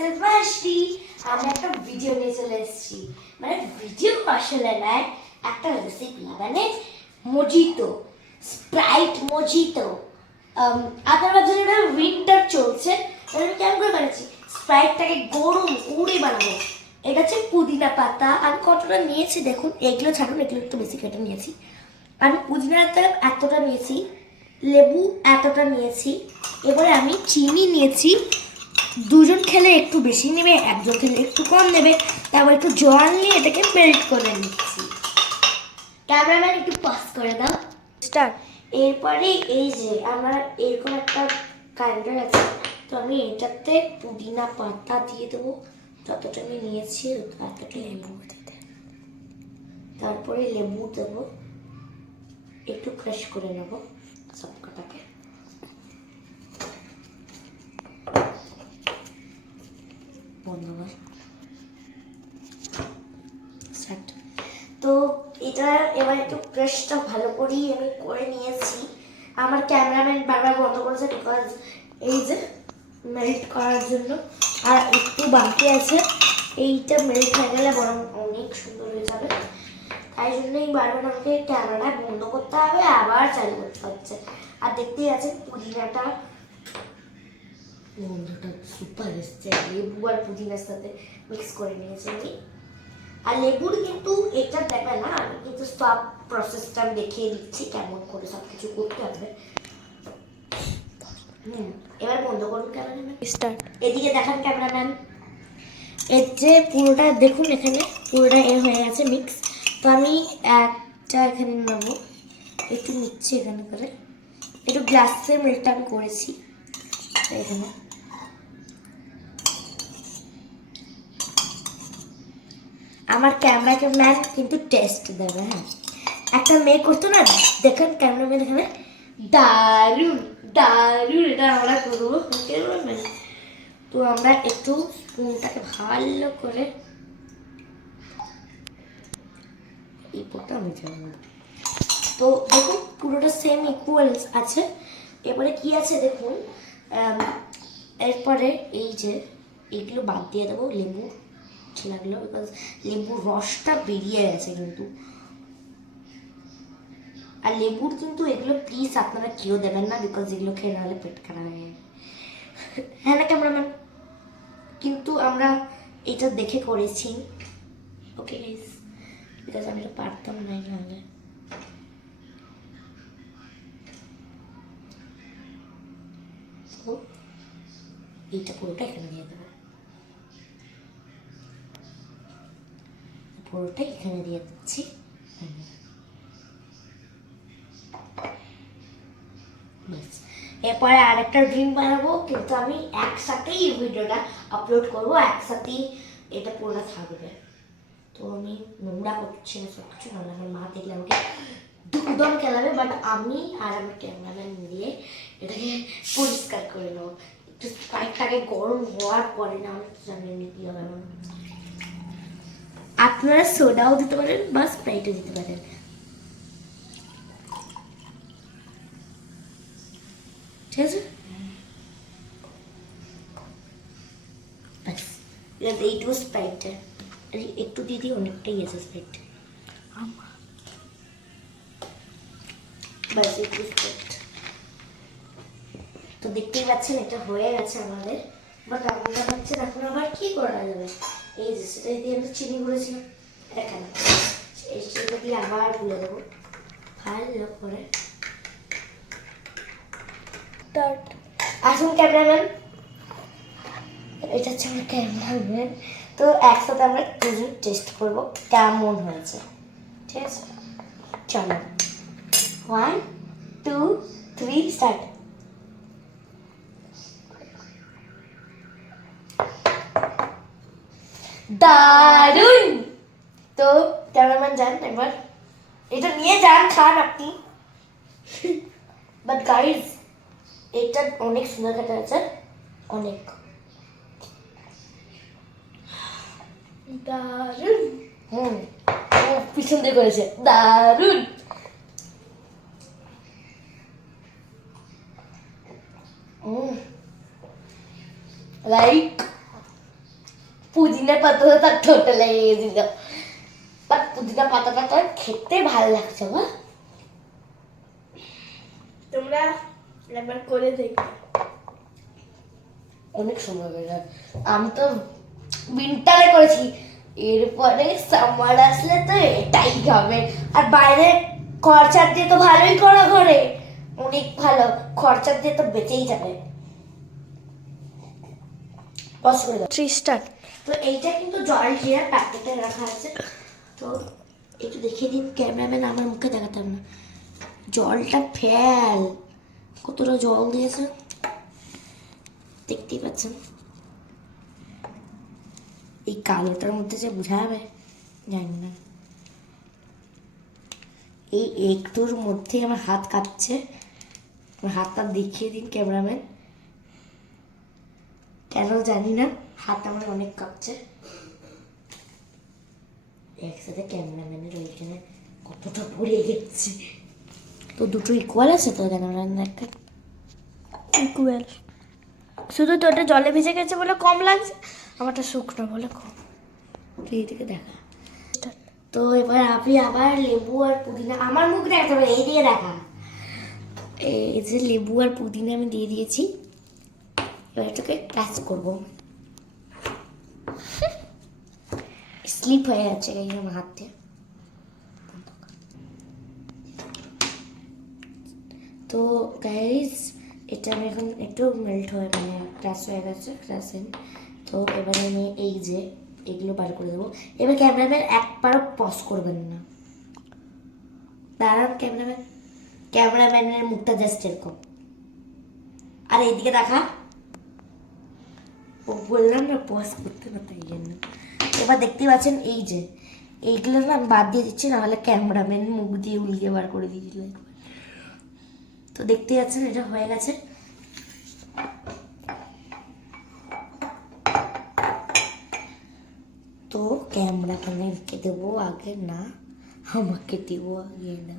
myself Vashti. আমি একটা video নিয়ে চলে এসেছি, মানে ভিডিও আসলে নয়, একটা রেসিপি, মানে মজিতো, স্প্রাইট মজিতো। আপনার বাজারে এটা উইন্টার চলছে, আমি কেমন করে বানাচ্ছি, স্প্রাইটটাকে গরম করে বানাবো। এটা হচ্ছে পুদিনা পাতা, আমি কতটা নিয়েছি দেখুন, এগুলো ছাড়ুন, এগুলো একটু বেশি কেটে নিয়েছি। আমি পুদিনাটা এতটা নিয়েছি, লেবু এতটা নিয়েছি, এবারে আমি চিনি নিয়েছি, দুজন খেলে একটু বেশি নেবে, একজন খেলে একটু কম নেবে। তারপর একটু জল নিয়ে এটাকে মেল্ট করে নিচ্ছি। ক্যামেরাম্যান একটু পজ করে দাও, স্টার্ট। এরপরে এই যে আমার এরকম একটা গ্রাইন্ডার আছে, তো আমি এটাতে পুদিনা পাতা দিয়ে দেবো, যতটা আমি নিয়েছি এতটা লেবু দিতে, তারপরে লেবু দেবো, একটু ক্রাশ করে নেব সবকটাকে। তো এটা এবার একটু ক্রাশটা ভালো করেই আমি করে নিয়েছি। আমার ক্যামেরাম্যান বারবার বন্ধ করেছে, বিকজ এই যে মেল্ট করার জন্য আর একটু বাকি আছে, এইটা মেল্ট হয়ে গেলে বরং অনেক সুন্দর হয়ে যাবে। তাই জন্যই বারবার আমাকে ক্যামেরা বন্ধ করতে হবে, আবার চালু করতে হচ্ছে। আর দেখতেই আছেন পুদিনাটা, বন্ধুটা সুপার এসছে, লেবু আর পুদিনার সাথে মিক্স করে নিয়েছি আমি। আর লেবুর কিন্তু এটা দেবে না, আমি কিন্তু সব প্রসেসটা দেখিয়ে দিচ্ছি কেমন করে সব কিছু করতে হবে। এবার বন্ধ করুন ক্যামেরাম্যান, স্টার্ট। এদিকে দেখান ক্যামেরাম্যান, এর যে পুরোটা দেখুন, এখানে পুরোটা এর হয়ে গেছে মিক্স। তো আমি একটা এখানে নেবো, একটু নিচ্ছি এখানে করে, একটু গ্লাসে মেল্ট আমি করেছি এখানে। আমার ক্যামেরাম্যান কিন্তু টেস্ট দেবে, হ্যাঁ, একটা মেয়ে করতো না, দেখেন ক্যামেরাম্যান এখানে, দারুণ দারুণ, এটা আমরা করবো। তো আমরা একটু স্পুনটাকে ভালো করে এই পোটা মুছে নেব। তো দেখুন পুরোটা সেম ইকুয়ালস আছে। এরপরে কি আছে দেখুন, এরপরে এই যে এগুলো বাদ দিয়ে দেবো, লেবু লাগলো, বিকজ লেবুর রসটা বেরিয়ে গেছে কিন্তু। আর লেবুর কিন্তু এগুলো প্লিজ আপনারা কেউ দেবেন না, বিকজ এগুলো খেয়ে নাহলে পেট খারাপ হয়ে যাবে, হ্যাঁ না ক্যামেরাম্যান? কিন্তু আমরা এটা দেখে করেছি, ওকে গাইস, বিকজ আমি এটা পারতাম না নাহলে। তো এইটা পুরোটা এখানে দিয়ে দেবো, পুরোটাই এখানে দিয়ে দিচ্ছি। এরপরে আরেকটা ড্রিম বানাবো, কিন্তু আমি একসাথেই এই ভিডিওটা আপলোড করবো, একসাথেই এটা পুরোটা থাকবে। তো আমি নোংরা করছি না সব কিছু, নাহলে আমার মা দেখলে আমাকে দুদম খেলাবে, বাট আমি আর আমার ক্যামেরাম্যান মিলিয়ে এটাকে পরিষ্কার করে নেবো। একটু স্প্রাইটটাকে গরম হওয়ার পরে, না আমি তো জানি কি হবে। আপনারা সোডাও দিতে পারেন বা স্প্রাইটও দিতে পারেন। ঠিক আছে, এইটুকু স্প্রাইটটা একটু দিদি অনেকটাই আছে স্প্রাইট, বাস একটু স্প্রাইট। তো দেখতেই পাচ্ছেন এটা হয়ে গেছে আমাদের, বাট আপনারা ভাবছেন এখন আবার কি করা যাবে, এই যে সেটা দিয়ে আমরা চিনি গুঁড়েছিলাম, এখানে এই চিনিটা দিয়ে আবার গুলে দেবো ভালো করে। আসুন ক্যামেরাম্যান, এটা হচ্ছে আমার ক্যামেরাম্যান। তো একসাথে আমরা দুজন টেস্ট করবো কেমন হয়েছে, ঠিক আছে? চলো, 1 2 3 স্টার্ট। দারুন। তো ক্যামেরাম্যান যান একবার, এটা নিয়ে যান, খান আপনি। বাট গাইজ, এটা অনেক সুন্দর খেতে আছে, অনেক দারুন। পিছন দিয়ে করেছে, দারুন। লাইক পুদিনা পাতাটা তার ঠোঁটে লেগে গেছিল, বাট পুদিনা পাতাটা তো খেতে ভালো লাগছে গো। তোমরা একবার করে দেখো, অনেক সুন্দর হয়েছে। আমি তো উইন্টারে করেছি, এরপরে সামার আসলে তো এটাই হবে। আর বাইরে খরচার দিয়ে তো ভালোই করা ঘরে, অনেক ভালো, খরচার দিয়ে তো বেঁচেই যাবে। পজ করে দাও। 3 স্টার্ট। তো এইটা কিন্তু জল দিয়ে প্যাকেটে রাখা আছে, তো একটু দেখিয়ে দিন ক্যামেরাম্যান, আমার মুখে দেখাতাম না। জলটা ফেল, কতটা জল দিয়েছে দেখতেই পাচ্ছেন। এই কালোটার মধ্যে যে বোঝা যাবে জানি না। এই একটুর মধ্যে আমার হাত কাঁপছে, আমার হাতটা দেখিয়ে দিন ক্যামেরাম্যান। কেন জানি না, হাত আমার অনেক কাঁপছে। একসাথে ক্যামেরাম্যানের ওইখানে কতটা পড়ে গেছে। তো দুটো ইকুয়াল আছে তো ক্যামেরাম্যান একটা ইকুয়াল, শুধু তোটা জলে ভিজে গেছে বলে কম লাগছে, আমারটা শুকনো বলে কম। তুই এদিকে দেখা। তো এবার আমি আবার লেবু আর পুদিনা, আমার মুখ দেখাতে হবে, এই দিয়ে দেখা। এই যে লেবু আর পুদিনা আমি দিয়ে দিয়েছি, এবার এটাকে টাচ করবো। স্লিপ হয়ে যাচ্ছে এই আমার হাত দিয়ে। তো গাইজ এটা আমি এখন একটু মেল্ট হয়ে মানে ক্রাশ হয়ে গেছে, ক্রাশিং। তো এবারে আমি এই যে এগুলো বার করে দেবো। এবার ক্যামেরাম্যান একবারও পজ করবেন না, দাঁড়ান ক্যামেরাম্যান, ক্যামেরাম্যানের মুখটা জাস্ট এরকম, আর এইদিকে দেখা। ও বললাম না পজ করতে না, তাই জন্য। এবার দেখতেই পাচ্ছেন এই যে এইগুলো না আমি বাদ দিয়ে দিচ্ছি, নাহলে ক্যামেরাম্যান মুখ দিয়ে উল্টে বার করে দিয়েছিল একবার। তো দেখতে পাচ্ছেন এটা হয়ে গেছে। তো ক্যামেরাম্যানকে দেবো আগে না, আমাকে দেবো আগে না।